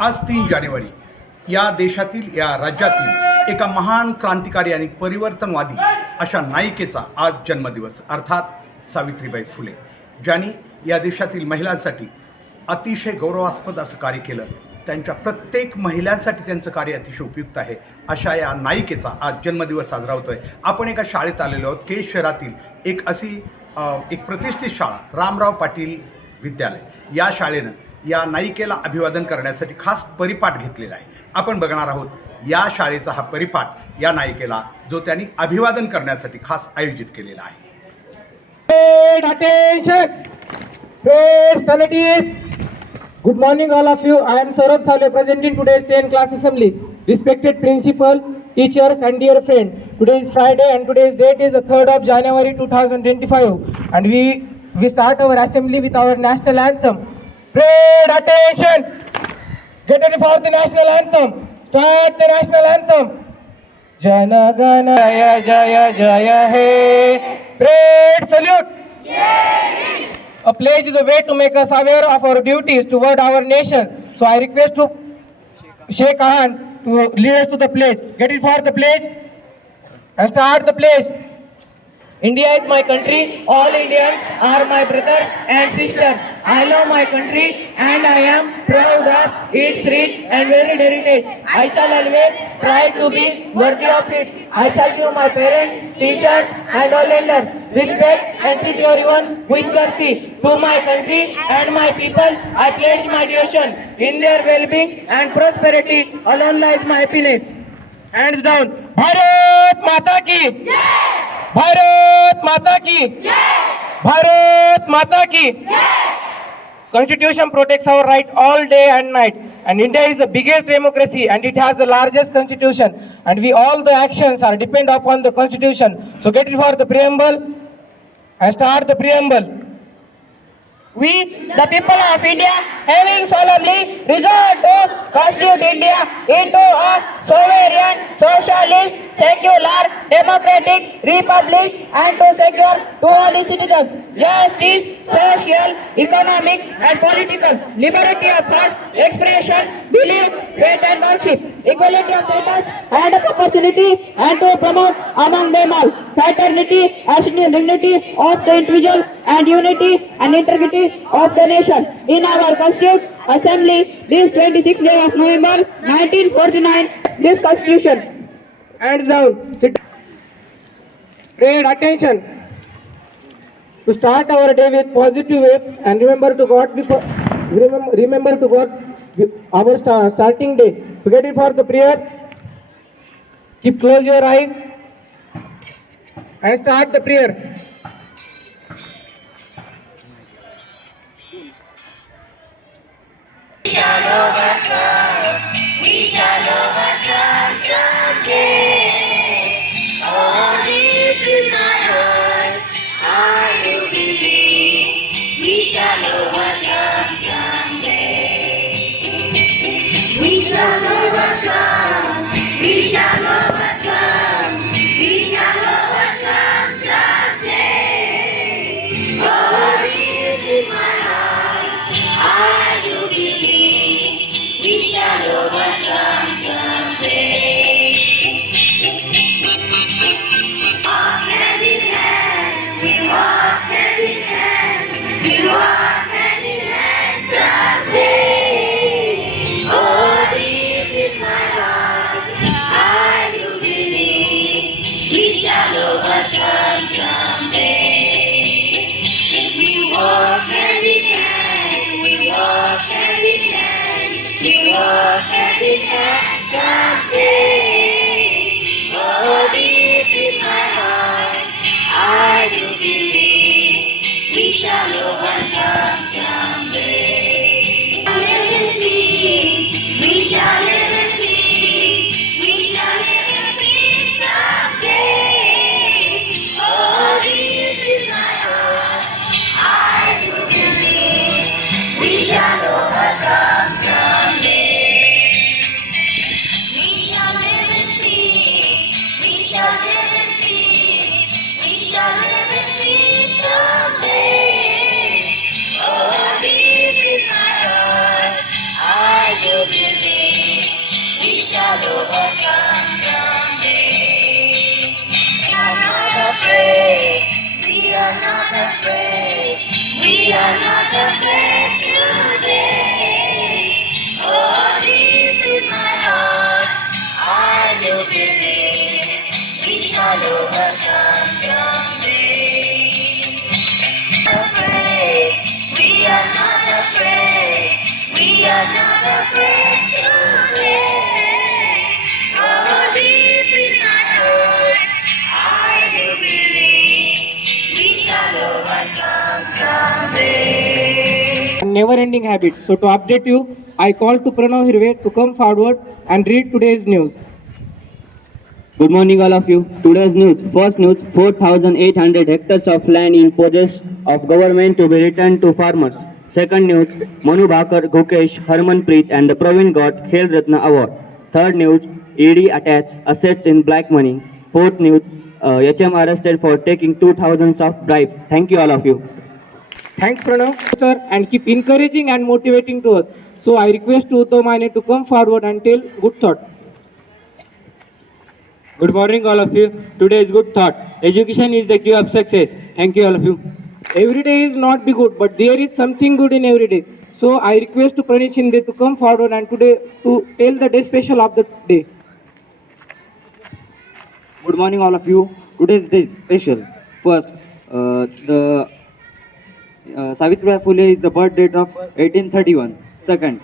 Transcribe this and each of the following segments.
आज 3 जानेवारी या देशातील, या राज्यातील एका महान क्रांतिकारी आणि परिवर्तनवादी अशा नायिकेचा आज जन्मदिवस, अर्थात सावित्रीबाई फुले, ज्यांनी या देशातील महिलांसाठी अतिशय गौरवास्पद असं कार्य केलं. त्यांच्या प्रत्येक महिलांसाठी त्यांचं कार्य अतिशय उपयुक्त आहे. अशा या नायिकेचा आज जन्मदिवस साजरा होतो आहे. आपण एका शाळेत आलेलो आहोत. केज शहरातील एक प्रतिष्ठित शाळा रामराव पाटील विद्यालय, या शाळेनं या नायिकेला अभिवादन करण्यासाठी खास परिपाठ घेतलेला आहे. आपण बघणार आहोत या शाळेचा हा परिपाठ या नायिकेला, जो त्यांनी अभिवादन करण्यासाठी खास आयोजित केलेला आहे. Attention! Great salutees! Good morning all of you. I am Saurabh Salve presenting today's 10th class assembly. Respected principal, teachers and dear friend. Today is Friday and today's date is the 3rd of January 2025 and we start our assembly with our national anthem. Great attention! Get ready for the national anthem. Start the national anthem. Jana Gana Jaya Jaya He. Great salute. A pledge is a way to make us aware of our duties toward our nation. So I request to Sheikh Khan to lead us to the pledge. Get it for the pledge and start the pledge. India is my country. All Indians are my brothers and sisters. I love my country and I am proud of its rich and varied heritage. I shall always try to be worthy of it. I shall give my parents, teachers and all elders respect and treat everyone with courtesy. To my country and my people, I pledge my devotion. In their well-being and prosperity alone lies my happiness. Hands down. Bharat Mata ki Jai! Bharat माता की जय! भारत माता की जय! Constitution protects our right all day and night, and India is the biggest democracy and it has the largest constitution, and we all the actions are depend upon the constitution. So get it for the preamble and start the preamble. We, the people of India, having solemnly resolved to constitute India into a sovereign, socialist, secular, democratic republic and to secure to all its citizens justice, social, economic and political liberty of thought, expression, belief, faith and worship, equality of status and of opportunity, and to promote among them all fraternity and dignity of the individual and unity and integrity of the nation. In our Constituent Assembly, this 26th day of November 1949, this Constitution. Hands down. Sit. Pay attention. To start our day with positive waves and remember to God before. Remember to God our starting day. So get it for the prayer. Keep close your eyes and start the prayer. We shall overcome someday. Oh, deep in my heart, I do believe we shall overcome someday. We shall overcome, we shall overcome, we shall overcome someday. Oh, deep in my heart, I do believe we shall overcome someday. Walk hand in hand, we walk hand in hand, we walk hand in hand someday. Oh, deep in my heart, I do believe we shall overcome someday. We walk hand in hand, we walk hand in hand, we walk hand in hand someday. Oh, deep in my heart, I do believe we shall overcome someday. Live in peace, we shall live in peace, we shall live in peace someday. Oh, deep in my heart, I do believe we shall overcome someday. We shall live in peace, we shall live in peace, we shall live in peace someday. afraid to let. Oh, deep in my heart, I do believe we shall overcome someday. Never ending habit. So to update you, I call to Pranav Hirve to come forward and read today's news. Good morning, all of you. Today's news. First news: 4,800 hectares of land in possession of government to be returned to farmers. Second news: Manu Bhakar, Gukesh, Harmanpreet, and Praveen got Khel Ratna Award. Third news: ED attacks assets in black money. Fourth news: HM arrested for taking 2,000 of bribe. Thank you, all of you. Thanks, Pranav, sir, and keep encouraging and motivating to us. So I request to Uttam Mane to come forward and tell good thought. Good morning, all of you. Today's good thought. Education is the key of success. Thank you, all of you. Every day is not be good, but there is something good in every day. So I request to Pranish Shinde to come forward and today to tell the day special of the day. Good morning, all of you. Today's day is special. First, the Savitribai Phule is the birth date of 1831. Second,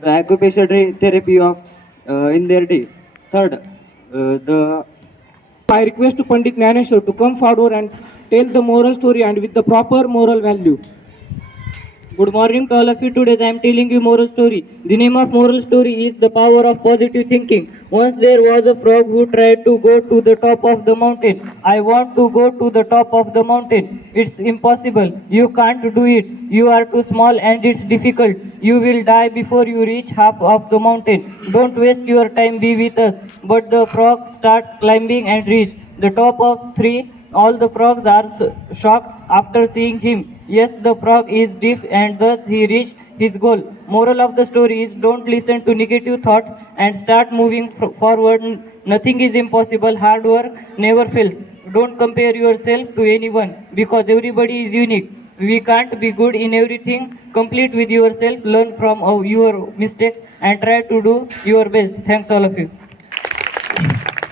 the occupational therapy of in their day. Third, the I request to Pandit Jnaneshwar to come forward and tell the moral story and with the proper moral value. Good morning to all of you. Today I am telling you moral story. The name of moral story is the power of positive thinking. Once there was a frog who tried to go to the top of the mountain. I want to go to the top of the mountain. It's impossible. You can't do it. You are too small and it's difficult. You will die before you reach half of the mountain. Don't waste your time, be with us. But the frog starts climbing and reach the top of tree. All the frogs are shocked after seeing him. Yes, the frog is deaf and thus he reached his goal. Moral of the story is don't listen to negative thoughts and start moving forward. Nothing is impossible. Hard work never fails. Don't compare yourself to anyone because everybody is unique. We can't be good in everything. Complete with yourself. Learn from your mistakes and try to do your best. Thanks all of you.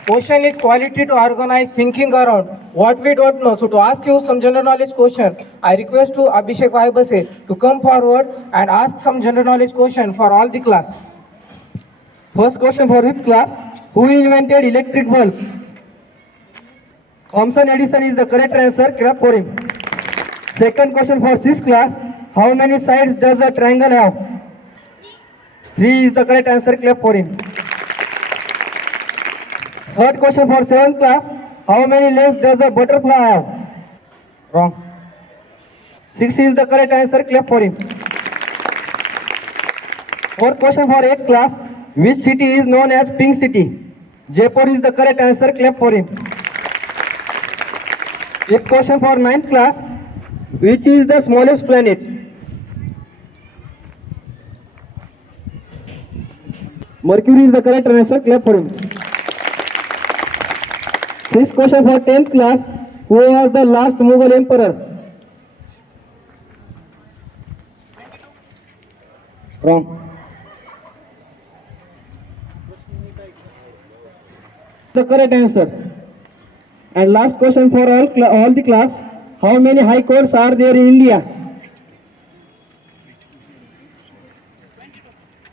Question is quality to organize thinking around what we don't know. So to ask you some general knowledge question, I request to Abhishek Vaibase to come forward and ask some general knowledge question for all the class. First question for which class? Who invented electric bulb? Thomson Edison is the correct answer. Clap for him. Second question for this class. How many sides does a triangle have? 3 is the correct answer. Clap for him. Third question for 7th class. How many legs does a butterfly have? Wrong. 6 is the correct answer. Clap for him. Fourth question for 8th class. Which city is known as Pink City? Jaipur is the correct answer. Clap for him. Fifth question for 9th class. Which is the smallest planet? Mercury is the correct answer. Clap for him. Sixth question for 10th class. Who was the last Mughal emperor? Wrong. The correct answer. And last question for all the class. How many high courts are there in India?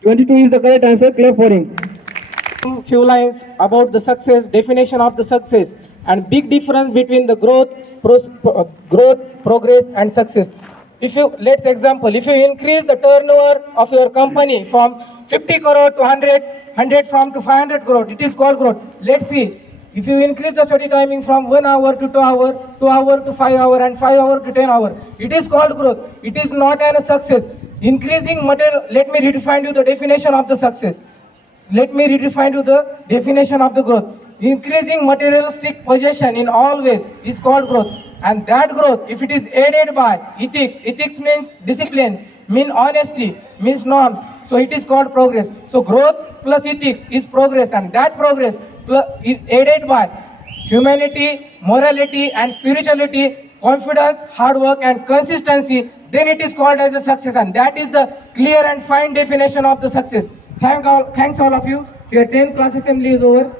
22 is the correct answer. Clap for him. Few lines about the success, definition of the success, and big difference between the growth, progress, and success. Let's example, if you increase the turnover of your company from 50 crore to 100 from to 500 crore, it is called growth. Let's see, if you increase the study timing from 1 hour to 2 hour, 2 hour to 5 hour, and 5 hour to 10 hour, it is called growth. It is not a success. Increasing material, let me redefine you the definition of the success. Let me redefine you the definition of the growth. Increasing materialistic possession in all ways is called growth. And that growth, if it is aided by ethics means disciplines, means honesty, means norms. So it is called progress. So growth plus ethics is progress, and that progress is aided by humanity, morality, and spirituality, confidence, hard work, and consistency. Then it is called as a success, and that is the clear and fine definition of the success. Thanks all of you. Your 10th class assembly is over.